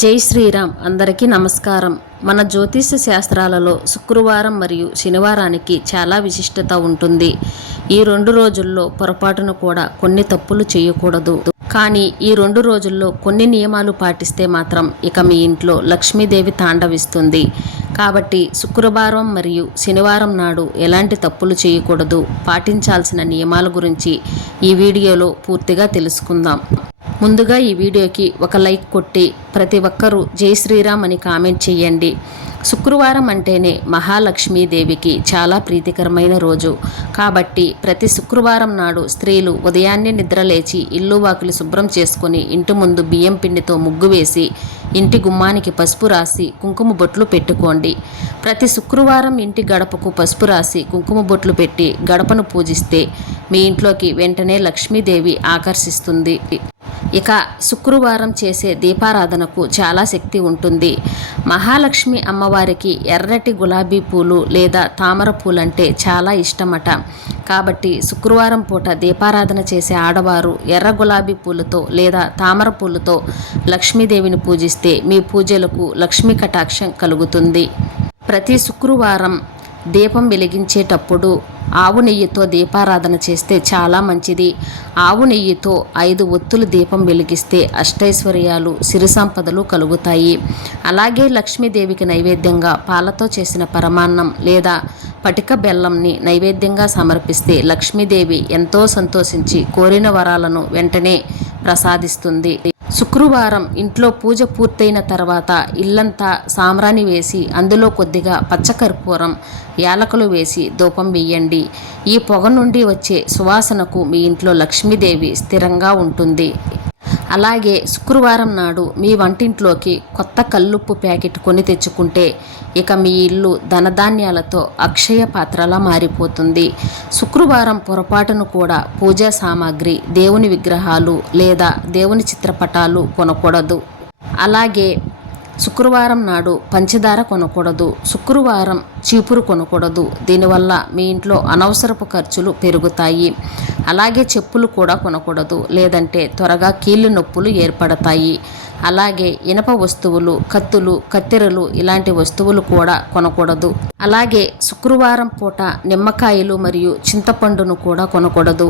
జై శ్రీరామ్. అందరికీ నమస్కారం. మన జ్యోతిష శాస్త్రాలలో శుక్రవారం మరియు శనివారానికి చాలా విశిష్టత ఉంటుంది. ఈ 2 రోజుల్లో పొరపాటును కూడా కొన్ని తప్పులు చేయకూడదు. కానీ ఈ 2 రోజుల్లో కొన్ని నియమాలు పాటిస్తే మాత్రం ఇక మీ ఇంట్లో లక్ష్మీదేవి తాండవిస్తుంది. కాబట్టి శుక్రవారం మరియు శనివారం నాడు ఎలాంటి తప్పులు చేయకూడదు, పాటించాల్సిన నియమాల గురించి ఈ వీడియోలో పూర్తిగా తెలుసుకుందాం. ముందుగా ఈ వీడియోకి ఒక లైక్ కొట్టి ప్రతి ఒక్కరూ జై శ్రీరామ్ అని కామెంట్ చేయండి. శుక్రవారం అంటేనే మహాలక్ష్మీదేవికి చాలా ప్రీతికరమైన రోజు. కాబట్టి ప్రతి శుక్రవారం నాడు స్త్రీలు ఉదయాన్నే నిద్రలేచి ఇల్లు వాకిలి శుభ్రం చేసుకుని ఇంటి ముందు బియ్యం పిండితో ముగ్గు వేసి ఇంటి గుమ్మానికి పసుపు రాసి కుంకుమ బొట్లు పెట్టుకోండి. ప్రతి శుక్రవారం ఇంటి గడపకు పసుపు రాసి కుంకుమ బొట్లు పెట్టి గడపను పూజిస్తే మీ ఇంట్లోకి వెంటనే లక్ష్మీదేవి ఆకర్షిస్తుంది. ఇక శుక్రవారం చేసే దీపారాధనకు చాలా శక్తి ఉంటుంది. మహాలక్ష్మి అమ్మవారికి ఎర్రటి గులాబీ పూలు లేదా తామర పూలంటే చాలా ఇష్టమట. కాబట్టి శుక్రవారం పూట దీపారాధన చేసే ఆడవారు ఎర్ర గులాబీ పూలతో లేదా తామర పూలతో లక్ష్మీదేవిని పూజిస్తే మీ పూజలకు లక్ష్మీ కటాక్షం కలుగుతుంది. ప్రతి శుక్రవారం దీపం వెలిగించేటప్పుడు ఆవు నెయ్యితో దీపారాధన చేస్తే చాలా మంచిది. ఆవు నెయ్యితో 5 ఒత్తులు దీపం వెలిగిస్తే అష్టైశ్వర్యాలు, సిరి సంపదలు కలుగుతాయి. అలాగే లక్ష్మీదేవికి నైవేద్యంగా పాలతో చేసిన పరమాన్నం లేదా పటిక బెల్లంని నైవేద్యంగా సమర్పిస్తే లక్ష్మీదేవి ఎంతో సంతోషించి కోరిన వరాలను వెంటనే ప్రసాదిస్తుంది. శుక్రవారం ఇంట్లో పూజ పూర్తయిన తర్వాత ఇల్లంతా సాంబ్రాణి వేసి అందులో కొద్దిగా పచ్చకర్పూరం, యాలకులు వేసి ధూపం వేయండి. ఈ పొగ నుండి వచ్చే సువాసనకు మీ ఇంట్లో లక్ష్మీదేవి స్థిరంగా ఉంటుంది. అలాగే శుక్రవారం నాడు మీ వంటింట్లోకి కొత్త కల్లుప్పు ప్యాకెట్ కొని తెచ్చుకుంటే ఇక మీ ఇల్లు ధనధాన్యాలతో అక్షయ పాత్రలా మారిపోతుంది. శుక్రవారం పొరపాటును కూడా పూజా సామాగ్రి, దేవుని విగ్రహాలు లేదా దేవుని చిత్రపటాలు కొనకూడదు. అలాగే శుక్రవారం నాడు పంచదార కొనకూడదు. శుక్రవారం చీపురు కొనకూడదు. దీనివల్ల మీ ఇంట్లో అనవసరపు ఖర్చులు పెరుగుతాయి. అలాగే చెప్పులు కూడా కొనకూడదు, లేదంటే త్వరగా కీళ్ళు నొప్పులు ఏర్పడతాయి. అలాగే ఇనప వస్తువులు, కత్తులు, కత్తెరలు ఇలాంటి వస్తువులు కూడా కొనకూడదు. అలాగే శుక్రవారం పూట నిమ్మకాయలు మరియు చింతపండును కూడా కొనకూడదు.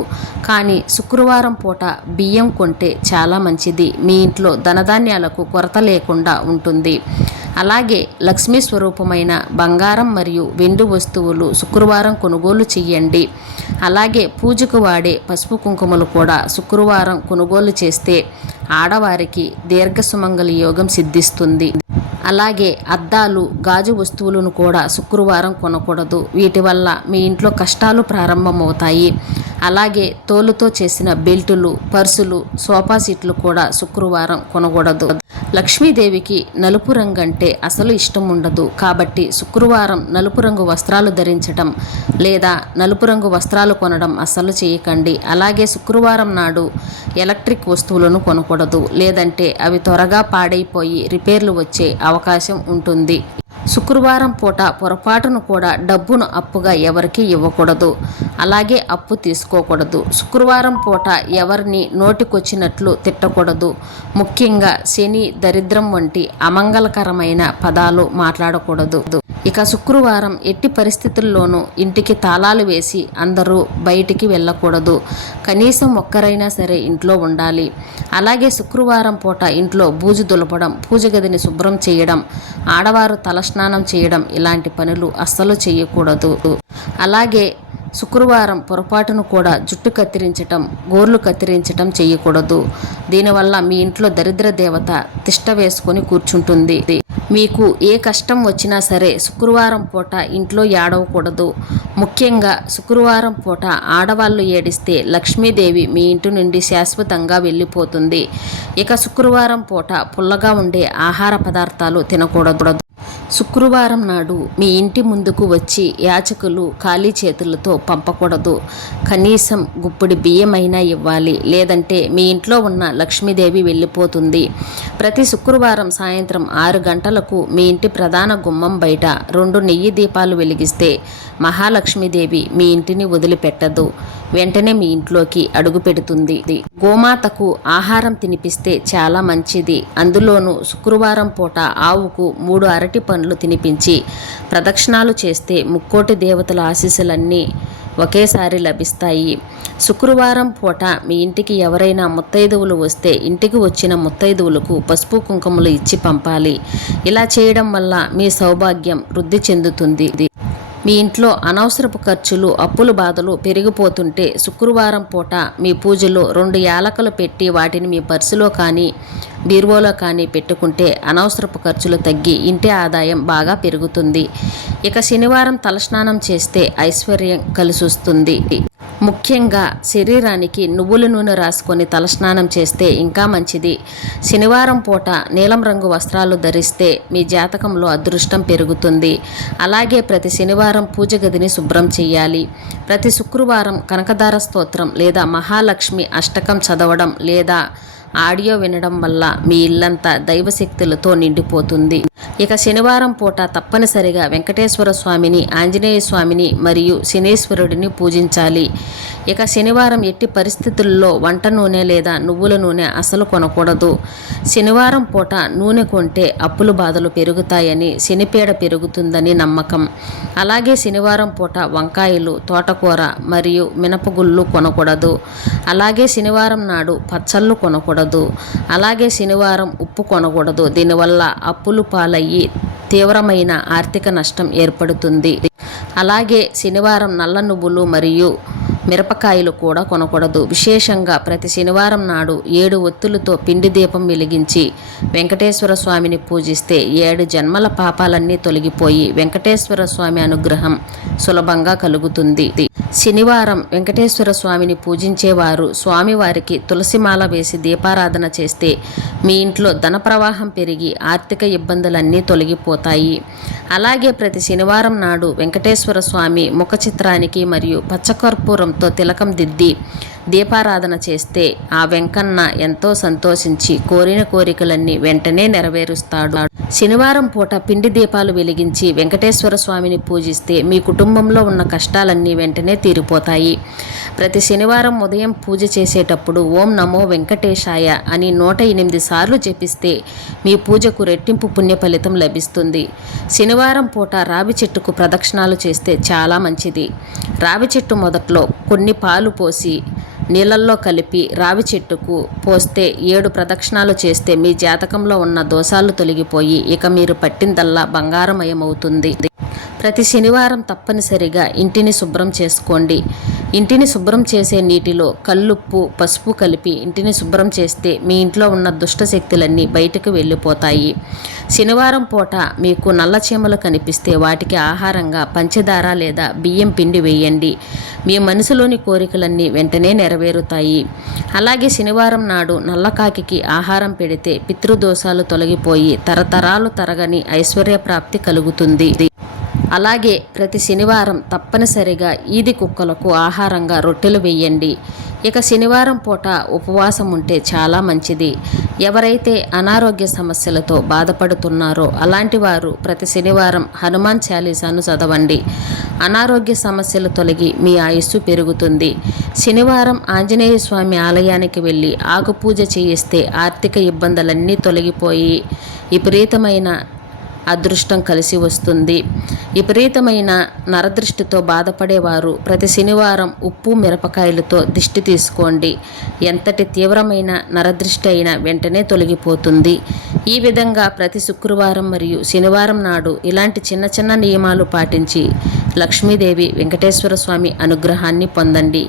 కానీ శుక్రవారం పూట బియ్యం కొంటే చాలా మంచిది. మీ ఇంట్లో ధనధాన్యాలకు కొరత లేకుండా ఉంటుంది. అలాగే లక్ష్మీ స్వరూపమైన బంగారం మరియు వెండి వస్తువులు శుక్రవారం కొనుగోలు చేయండి. అలాగే పూజకు వాడే పసుపు కుంకుమలు కూడా శుక్రవారం కొనుగోలు చేస్తే ఆడవారికి దీర్ఘ సుమంగళి యోగం సిద్ధిస్తుంది. అలాగే అద్దాలు, గాజు వస్తువులను కూడా శుక్రవారం కొనకూడదు. వీటి వల్ల మీ ఇంట్లో కష్టాలు ప్రారంభమవుతాయి. అలాగే తోలుతో చేసిన బెల్టులు, పర్సులు, సోఫా సీట్లు కూడా శుక్రవారం కొనకూడదు. లక్ష్మీదేవికి నలుపు రంగు అంటే అసలు ఇష్టం ఉండదు. కాబట్టి శుక్రవారం నలుపు రంగు వస్త్రాలు ధరించడం లేదా నలుపు రంగు వస్త్రాలు కొనడం అస్సలు చేయకండి. అలాగే శుక్రవారం నాడు ఎలక్ట్రిక్ వస్తువులను కొనకూడదు, లేదంటే అవి త్వరగా పాడైపోయి రిపేర్లు వచ్చే అవకాశం ఉంటుంది. శుక్రవారం పూట పొరపాటును కూడా డబ్బును అప్పుగా ఎవరికి ఇవ్వకూడదు. అలాగే అప్పు తీసుకోకూడదు. శుక్రవారం పూట ఎవరిని నోటికొచ్చినట్లు తిట్టకూడదు. ముఖ్యంగా శని, దరిద్రం వంటి అమంగళకరమైన పదాలు మాట్లాడకూడదు. ఇక శుక్రవారం ఎట్టి పరిస్థితుల్లోనూ ఇంటికి తాళాలు వేసి అందరూ బయటికి వెళ్ళకూడదు. కనీసం ఒక్కరైనా సరే ఇంట్లో ఉండాలి. అలాగే శుక్రవారం పూట ఇంట్లో బూజు దులపడం, పూజ గదిని శుభ్రం చేయడం, ఆడవారు తలస్నానం చేయడం ఇలాంటి పనులు అస్సలు చేయకూడదు. అలాగే శుక్రవారం పొరపాటును కూడా జుట్టు కత్తిరించటం, గోర్లు కత్తిరించటం చేయకూడదు. దీనివల్ల మీ ఇంట్లో దరిద్ర దేవత తిష్ట వేసుకొని కూర్చుంటుంది. మీకు ఏ కష్టం వచ్చినా సరే శుక్రవారం పూట ఇంట్లో ఏడవకూడదు. ముఖ్యంగా శుక్రవారం పూట ఆడవాళ్ళు ఏడిస్తే లక్ష్మీదేవి మీ ఇంటి నుండి శాశ్వతంగా వెళ్ళిపోతుంది. ఇక శుక్రవారం పూట పుల్లగా ఉండే ఆహార పదార్థాలు తినకూడదు. శుక్రవారం నాడు మీ ఇంటి ముందుకు వచ్చి యాచకులు ఖాళీ చేతులతో పంపకూడదు. కనీసం గుప్పిడి బియ్యమైనా ఇవ్వాలి, లేదంటే మీ ఇంట్లో ఉన్న లక్ష్మీదేవి వెళ్ళిపోతుంది. ప్రతి శుక్రవారం సాయంత్రం 6 గంటలకు మీ ఇంటి ప్రధాన గుమ్మం బయట 2 నెయ్యి దీపాలు వెలిగిస్తే మహాలక్ష్మీదేవి మీ ఇంటిని వదిలిపెట్టదు. వెంటనే మీ ఇంట్లోకి అడుగు పెడుతుంది. గోమాతకు ఆహారం తినిపిస్తే చాలా మంచిది. అందులోనూ శుక్రవారం పూట ఆవుకు 3 అరటి పండ్లు తినిపించి ప్రదక్షిణాలు చేస్తే ముక్కోటి దేవతల ఆశీస్సులన్నీ ఒకేసారి లభిస్తాయి. శుక్రవారం పూట మీ ఇంటికి ఎవరైనా ముత్తైదువులు వస్తే ఇంటికి వచ్చిన ముత్తైదువులకు పసుపు కుంకుమలు ఇచ్చి పంపాలి. ఇలా చేయడం వల్ల మీ సౌభాగ్యం వృద్ధి చెందుతుంది. మీ ఇంట్లో అనవసరపు ఖర్చులు, అప్పుల బాధలు పెరిగిపోతుంటే శుక్రవారం పూట మీ పూజలో 2 యాలకులు పెట్టి వాటిని మీ పర్సులో కానీ బీరువాలో కానీ పెట్టుకుంటే అనవసరపు ఖర్చులు తగ్గి ఇంటి ఆదాయం బాగా పెరుగుతుంది. ఇక శనివారం తలస్నానం చేస్తే ఐశ్వర్యం కలిసొస్తుంది. ముఖ్యంగా శరీరానికి నువ్వుల నూనె రాసుకొని తలస్నానం చేస్తే ఇంకా మంచిది. శనివారం పూట నీలం రంగు వస్త్రాలు ధరిస్తే మీ జాతకంలో అదృష్టం పెరుగుతుంది. అలాగే ప్రతి శనివారం పూజ గదిని శుభ్రం చేయాలి. ప్రతి శుక్రవారం కనకదార స్తోత్రం లేదా మహాలక్ష్మి అష్టకం చదవడం లేదా ఆడియో వినడం వల్ల మీ ఇల్లంతా దైవశక్తులతో నిండిపోతుంది. ఇక శనివారం పూట తప్పనిసరిగా వెంకటేశ్వర స్వామిని, ఆంజనేయ స్వామిని మరియు శనీశ్వరుడిని పూజించాలి. ఇక శనివారం ఎట్టి పరిస్థితుల్లో వంట నూనె లేదా నువ్వుల నూనె అసలు కొనకూడదు. శనివారం పూట నూనె కొంటే అప్పుల బాధలు పెరుగుతాయని, శనిపీడ పెరుగుతుందని నమ్మకం. అలాగే శనివారం పూట వంకాయలు, తోటకూర మరియు మినపగుళ్ళు కొనకూడదు. అలాగే శనివారం నాడు పచ్చళ్ళు కొనకూడదు. అలాగే శనివారం ఉప్పు కొనకూడదు. దీనివల్ల అప్పులు పాలయ్యి తీవ్రమైన ఆర్థిక నష్టం ఏర్పడుతుంది. అలాగే శనివారం నల్ల నువ్వులు మరియు మిరపకాయలు కూడా కొనకూడదు. విశేషంగా ప్రతి శనివారం నాడు 7 ఒత్తులతో పిండి దీపం వెలిగించి వెంకటేశ్వర స్వామిని పూజిస్తే 7 జన్మల పాపాలన్నీ తొలగిపోయి వెంకటేశ్వర స్వామి అనుగ్రహం సులభంగా కలుగుతుంది. శనివారం వెంకటేశ్వర స్వామిని పూజించేవారు స్వామివారికి తులసిమాల వేసి దీపారాధన చేస్తే మీ ఇంట్లో ధన ప్రవాహం పెరిగి ఆర్థిక ఇబ్బందులన్నీ తొలగిపోతాయి. అలాగే ప్రతి శనివారం నాడు వెంకటేశ్వర స్వామి ముఖ చిత్రానికి మరియు పచ్చకర్పూరంతో తిలకం దిద్ది దీపారాధన చేస్తే ఆ వెంకన్న ఎంతో సంతోషించి కోరిన కోరికలన్నీ వెంటనే నెరవేరుస్తాడు. శనివారం పూట పిండి దీపాలు వెలిగించి వెంకటేశ్వర స్వామిని పూజిస్తే మీ కుటుంబంలో ఉన్న కష్టాలన్నీ వెంటనే తీరిపోతాయి. ప్రతి శనివారం ఉదయం పూజ చేసేటప్పుడు ఓం నమో వెంకటేశాయ అని 108 సార్లు జపిస్తే మీ పూజకు రెట్టింపు పుణ్య ఫలితం లభిస్తుంది. శనివారం పూట రావి చెట్టుకు ప్రదక్షిణాలు చేస్తే చాలా మంచిది. రావి చెట్టు మొదట్లో కొన్ని పాలు పోసి నీళ్ళల్లో కలిపి రావి చెట్టుకు పోస్తే 7 ప్రదక్షిణాలు చేస్తే మీ జాతకంలో ఉన్న దోషాలు తొలగిపోయి ఇక మీరు పట్టిందల్లా బంగారమయమవుతుంది. ప్రతి శనివారం తప్పనిసరిగా ఇంటిని శుభ్రం చేసుకోండి. ఇంటిని శుభ్రం చేసే నీటిలో కల్లుప్పు, పసుపు కలిపి ఇంటిని శుభ్రం చేస్తే మీ ఇంట్లో ఉన్న దుష్ట శక్తులన్నీ బయటకు వెళ్ళిపోతాయి. శనివారం పూట మీకు నల్ల చీమలు కనిపిస్తే వాటికి ఆహారంగా పంచదార లేదా బియ్యం పిండి వేయండి. మీ మనసులోని కోరికలన్నీ వెంటనే నెరవేరుతాయి. అలాగే శనివారం నాడు నల్లకాకి ఆహారం పెడితే పితృదోషాలు తొలగిపోయి తరతరాలు తరగని ఐశ్వర్య ప్రాప్తి కలుగుతుంది. అలాగే ప్రతి శనివారం తప్పనిసరిగా ఈది కుక్కలకు ఆహారంగా రొట్టెలు వేయండి. ఇక శనివారం పూట ఉపవాసం ఉంటే చాలా మంచిది. ఎవరైతే అనారోగ్య సమస్యలతో బాధపడుతున్నారో అలాంటి వారు ప్రతి శనివారం హనుమాన్ చాలీసాను చదవండి. అనారోగ్య సమస్యలు తొలగి మీ ఆయుస్సు పెరుగుతుంది. శనివారం ఆంజనేయ స్వామి ఆలయానికి వెళ్ళి ఆకుపూజ చేయిస్తే ఆర్థిక ఇబ్బందులన్నీ తొలగిపోయి విపరీతమైన అదృష్టం కలిసి వస్తుంది. విపరీతమైన నరదృష్టితో బాధపడేవారు ప్రతి శనివారం ఉప్పు మిరపకాయలతో దిష్టి తీసుకోండి. ఎంతటి తీవ్రమైన నరదృష్టి అయినా వెంటనే తొలగిపోతుంది. ఈ విధంగా ప్రతి శుక్రవారం మరియు శనివారం నాడు ఇలాంటి చిన్న చిన్న నియమాలు పాటించి లక్ష్మీదేవి వెంకటేశ్వర స్వామి అనుగ్రహాన్ని పొందండి.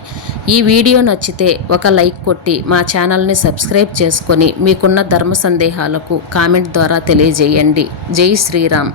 ఈ వీడియో నచ్చితే ఒక లైక్ కొట్టి మా ఛానల్ని సబ్స్క్రైబ్ చేసుకొని మీకున్న ధర్మ సందేహాలకు కామెంట్ ద్వారా తెలియజేయండి. జై శ్రీరామ్.